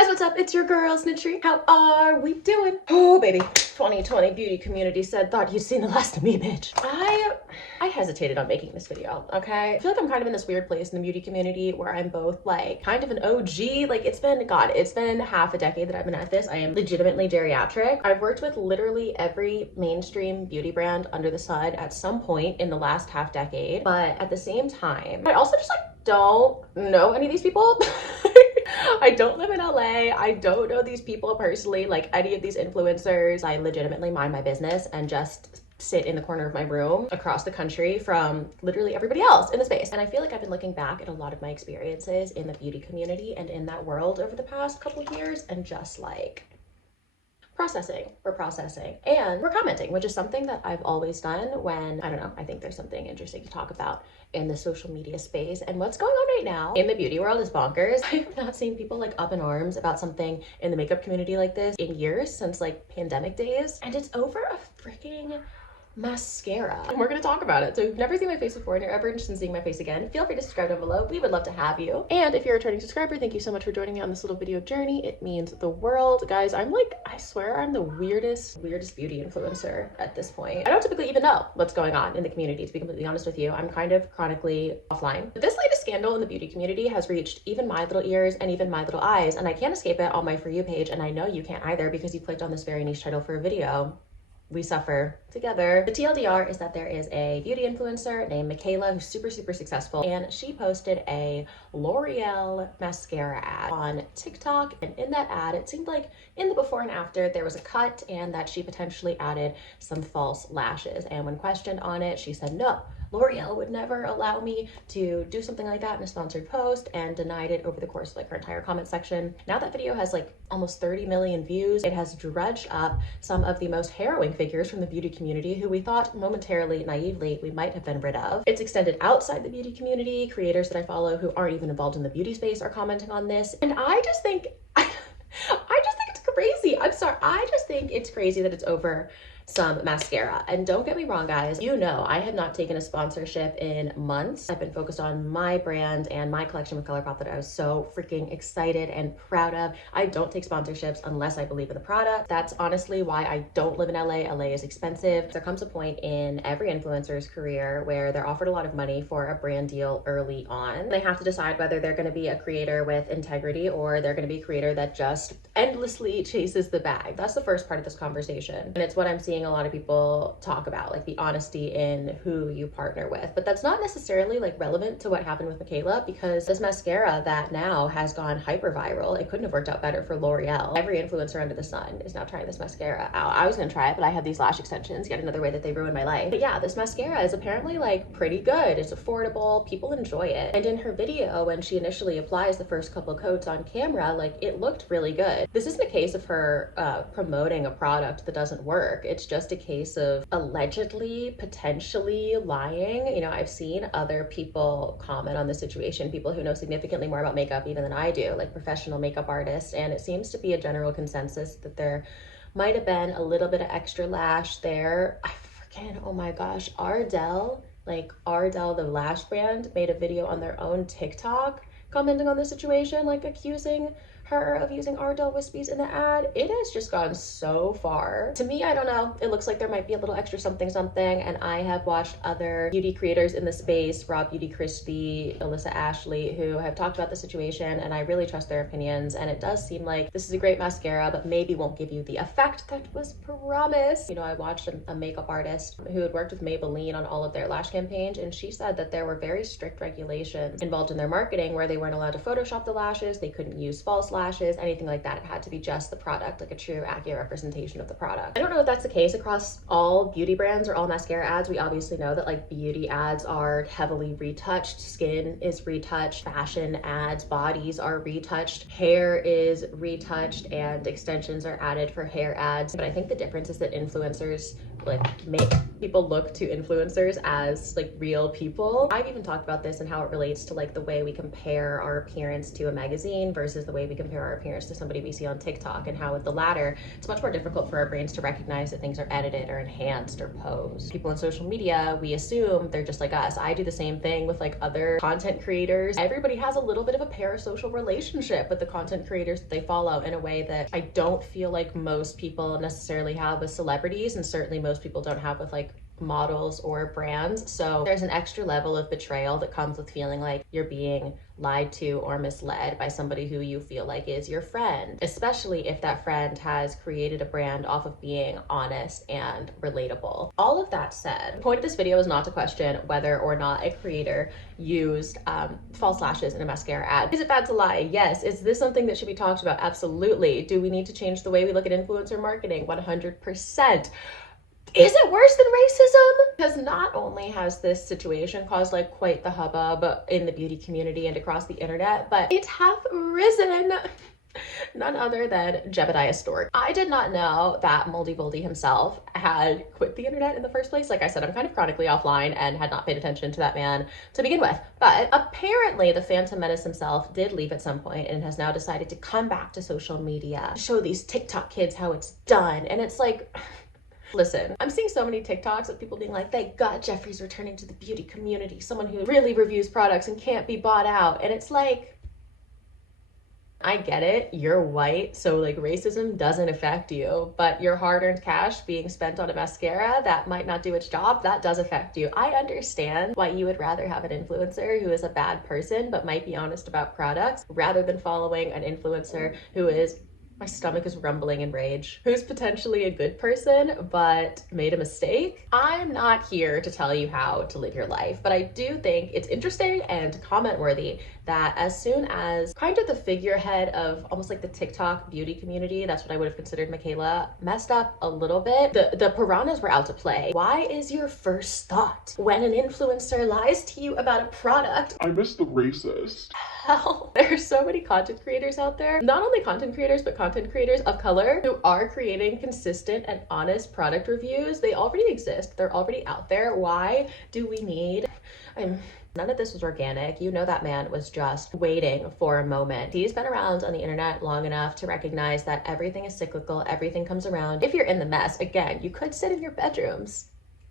Guys, what's up? It's your girl, Snitchery. How are we doing? Oh, baby. 2020 beauty community said, thought you'd seen the last of me, bitch. I hesitated on making this video, okay? I feel like I'm kind of in this weird place in the beauty community where I'm both like kind of an OG. Like it's been half a decade that I've been at this. I am legitimately geriatric. I've worked with literally every mainstream beauty brand under the sun at some point in the last half decade. But at the same time, I also just like don't know any of these people. I don't live in LA. I don't know these people personally, like any of these influencers. I legitimately mind my business and just sit in the corner of my room across the country from literally everybody else in the space. And I feel like I've been looking back at a lot of my experiences in the beauty community and in that world over the past couple of years and just like we're processing and we're commenting, which is something that I've always done when, I don't know, I think there's something interesting to talk about in the social media space. And what's going on right now in the beauty world is bonkers. I have not seen people like up in arms about something in the makeup community like this in years, since like pandemic days. And it's over a freaking mascara. And we're gonna talk about it. So if you've never seen my face before and you're ever interested in seeing my face again, feel free to subscribe down below. We would love to have you. And if you're a returning subscriber, thank you so much for joining me on this little video journey. It means the world. Guys, I'm like, I swear I'm the weirdest beauty influencer at this point. I don't typically even know what's going on in the community, to be completely honest with you. I'm kind of chronically offline. But this latest scandal in the beauty community has reached even my little ears and even my little eyes, and I can't escape it on my For You page, and I know you can't either because you clicked on this very niche title for a video. We suffer together. The TLDR is that there is a beauty influencer named Michaela who's super successful, and she posted a L'Oreal mascara ad on TikTok. And in that ad, it seemed like in the before and after there was a cut and that she potentially added some false lashes. And when questioned on it, she said, no, L'Oreal would never allow me to do something like that in a sponsored post, and denied it over the course of like her entire comment section. Now that video has like almost 30 million views. It has dredged up some of the most harrowing figures from the beauty community who we thought momentarily, naively, we might have been rid of. It's extended outside the beauty community. Creators that I follow who aren't even involved in the beauty space are commenting on this. And I just think, I just think it's crazy. I'm sorry. I just think it's crazy that it's over some mascara. And don't get me wrong, guys, you know I have not taken a sponsorship in months. I've been focused on my brand and my collection with ColourPop that I was so freaking excited and proud of. I don't take sponsorships unless I believe in the product. That's honestly why I don't live in LA. LA is expensive. There comes a point in every influencer's career where they're offered a lot of money for a brand deal early on. They have to decide whether they're going to be a creator with integrity or they're going to be a creator that just endlessly chases the bag. That's the first part of this conversation. And it's what I'm seeing a lot of people talk about, like the honesty in who you partner with. But that's not necessarily like relevant to what happened with Michaela, because this mascara that now has gone hyper viral, it couldn't have worked out better for L'Oreal. Every influencer under the sun is now trying this mascara out. I was gonna try it, but I had these lash extensions, yet another way that they ruined my life. But yeah, this mascara is apparently like pretty good. It's affordable, people enjoy it. And in her video, when she initially applies the first couple coats on camera, like it looked really good. This isn't a case of her promoting a product that doesn't work. It's just a case of allegedly, potentially lying. You know, I've seen other people comment on the situation, people who know significantly more about makeup even than I do, like professional makeup artists, and it seems to be a general consensus that there might have been a little bit of extra lash there. I freaking, oh my gosh, Ardell, the lash brand, made a video on their own TikTok commenting on the situation, like accusing her of using Ardell wispies in the ad. It has just gone so far. To me, I don't know. It looks like there might be a little extra something, and I have watched other beauty creators in the space, Raw Beauty Crispy, Alyssa Ashley, who have talked about the situation, and I really trust their opinions. And it does seem like this is a great mascara, but maybe won't give you the effect that was promised. You know, I watched a makeup artist who had worked with Maybelline on all of their lash campaigns, and she said that there were very strict regulations involved in their marketing where they weren't allowed to Photoshop the lashes, they couldn't use false lashes, anything like that. It had to be just the product, like a true accurate representation of the product. I don't know if that's the case across all beauty brands or all mascara ads. We obviously know that like beauty ads are heavily retouched, skin is retouched, fashion ads, bodies are retouched, hair is retouched, and extensions are added for hair ads. But I think the difference is that influencers like make people look to influencers as like real people. I've even talked about this and how it relates to like the way we compare our appearance to a magazine versus the way we compare compare our appearance to somebody we see on TikTok, and how with the latter, it's much more difficult for our brains to recognize that things are edited or enhanced or posed. People on social media, we assume they're just like us. I do the same thing with like other content creators. Everybody has a little bit of a parasocial relationship with the content creators that they follow in a way that I don't feel like most people necessarily have with celebrities, and certainly most people don't have with like models or brands. So there's an extra level of betrayal that comes with feeling like you're being lied to or misled by somebody who you feel like is your friend, especially if that friend has created a brand off of being honest and relatable. All of that said, the point of this video is not to question whether or not a creator used false lashes in a mascara ad. Is it bad to lie? Yes. Is this something that should be talked about? Absolutely. Do we need to change the way we look at influencer marketing? 100%. Is it worse than racism? Because not only has this situation caused like quite the hubbub in the beauty community and across the internet, but it hath risen none other than Jebediah Stork. I did not know that Moldy Voldy himself had quit the internet in the first place. Like I said, I'm kind of chronically offline and had not paid attention to that man to begin with. But apparently the Phantom Menace himself did leave at some point and has now decided to come back to social media, show these TikTok kids how it's done. And it's like, listen, I'm seeing so many TikToks of people being like, thank God Jeffrey's returning to the beauty community, someone who really reviews products and can't be bought out. And it's like, I get it, you're white, so like racism doesn't affect you, but your hard-earned cash being spent on a mascara that might not do its job, that does affect you. I understand why you would rather have an influencer who is a bad person but might be honest about products rather than following an influencer who is, my stomach is rumbling in rage, who's potentially a good person but made a mistake. I'm not here to tell you how to live your life, but I do think it's interesting and comment worthy that as soon as kind of the figurehead of almost like the TikTok beauty community, that's what I would have considered Michaela, messed up a little bit, the piranhas were out to play. Why is your first thought when an influencer lies to you about a product? I miss the racist. Hell, there are so many content creators out there, not only content creators, but content creators of color who are creating consistent and honest product reviews. They already exist. They're already out there. Why do we need... None of this was organic. You know that man was just waiting for a moment. He's been around on the internet long enough to recognize that everything is cyclical, everything comes around. If you're in the mess, again, you could sit in your bedrooms,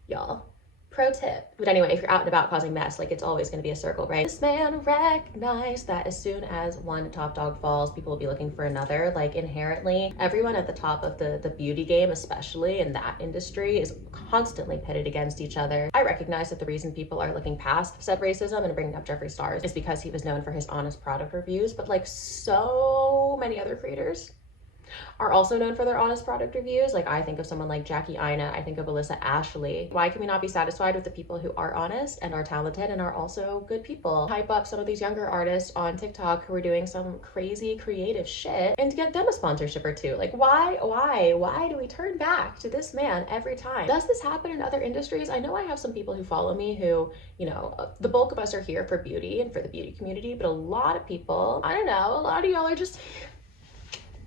y'all. Pro tip. But anyway, if you're out and about causing mess, like it's always going to be a circle, right? This man recognized that as soon as one top dog falls, people will be looking for another. Like inherently, everyone at the top of the beauty game, especially in that industry, is constantly pitted against each other. I recognize that the reason people are looking past said racism and bringing up Jeffree Stars is because he was known for his honest product reviews, but like so many other creators are also known for their honest product reviews. Like I think of someone like Jackie Ina, I think of Alyssa Ashley. Why can we not be satisfied with the people who are honest and are talented and are also good people? Hype up some of these younger artists on TikTok who are doing some crazy creative shit and get them a sponsorship or two. Like why do we turn back to this man every time? Does this happen in other industries? I know I have some people who follow me who, you know, the bulk of us are here for beauty and for the beauty community, but a lot of people, I don't know, a lot of y'all are just...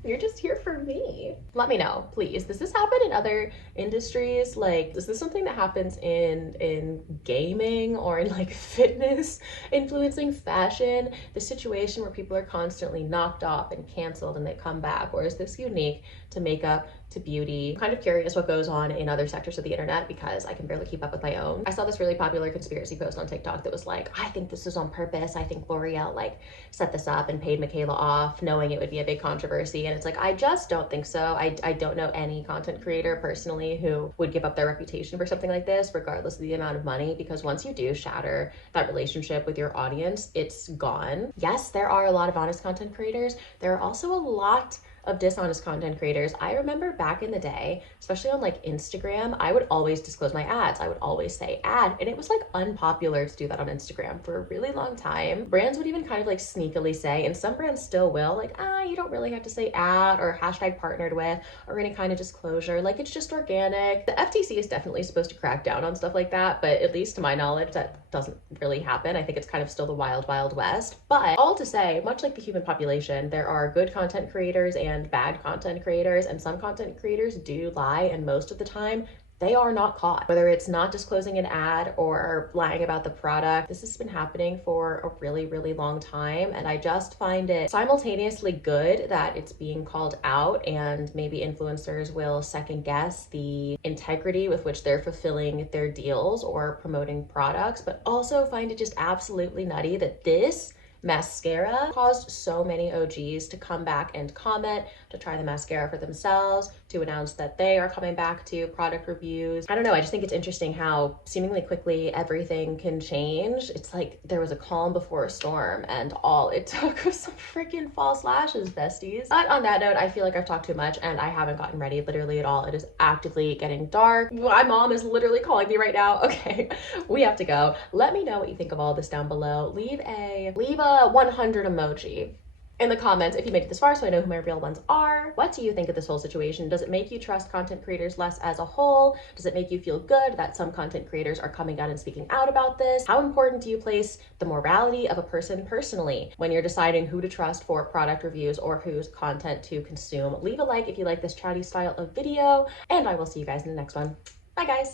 You're just here for me. Let me know, please. Does this happen in other industries? Like, is this something that happens in gaming or in like fitness, influencing fashion? The situation where people are constantly knocked off and canceled and they come back? Or is this unique to makeup, to beauty? I'm kind of curious what goes on in other sectors of the internet because I can barely keep up with my own. I saw this really popular conspiracy post on TikTok that was like, I think this is on purpose. I think L'Oreal like set this up and paid Michaela off knowing it would be a big controversy. And it's like, I just don't think so. I don't know any content creator personally who would give up their reputation for something like this, regardless of the amount of money, because once you do shatter that relationship with your audience, it's gone. Yes, there are a lot of honest content creators. There are also a lot of dishonest content creators. I remember back in the day, especially on like Instagram, I would always disclose my ads. I would always say ad, and it was like unpopular to do that on Instagram for a really long time. Brands would even kind of like sneakily say, and some brands still will, like, you don't really have to say ad or hashtag partnered with or any kind of disclosure. Like it's just organic. The FTC is definitely supposed to crack down on stuff like that, but at least to my knowledge, that doesn't really happen. I think it's kind of still the wild, wild west. But all to say, much like the human population, there are good content creators and bad content creators, and some content creators do lie, and most of the time they are not caught. Whether it's not disclosing an ad or lying about the product, this has been happening for a really, really long time. And I just find it simultaneously good that it's being called out, and maybe influencers will second guess the integrity with which they're fulfilling their deals or promoting products, but also find it just absolutely nutty that this mascara caused so many OGs to come back and comment, to try the mascara for themselves, to announce that they are coming back to product reviews. I don't know, I just think it's interesting how seemingly quickly everything can change. It's like there was a calm before a storm and all it took was some freaking false lashes, besties. But on that note, I feel like I've talked too much and I haven't gotten ready literally at all. It is actively getting dark. My mom is literally calling me right now. Okay, we have to go. Let me know what you think of all this down below. Leave a 100 emoji in the comments if you made it this far so I know who my real ones are. What do you think of this whole situation? Does it make you trust content creators less as a whole? Does it make you feel good that some content creators are coming out and speaking out about this? How important do you place the morality of a person personally when you're deciding who to trust for product reviews or whose content to consume? Leave a like if you like this chatty style of video, and I will see you guys in the next one. Bye guys.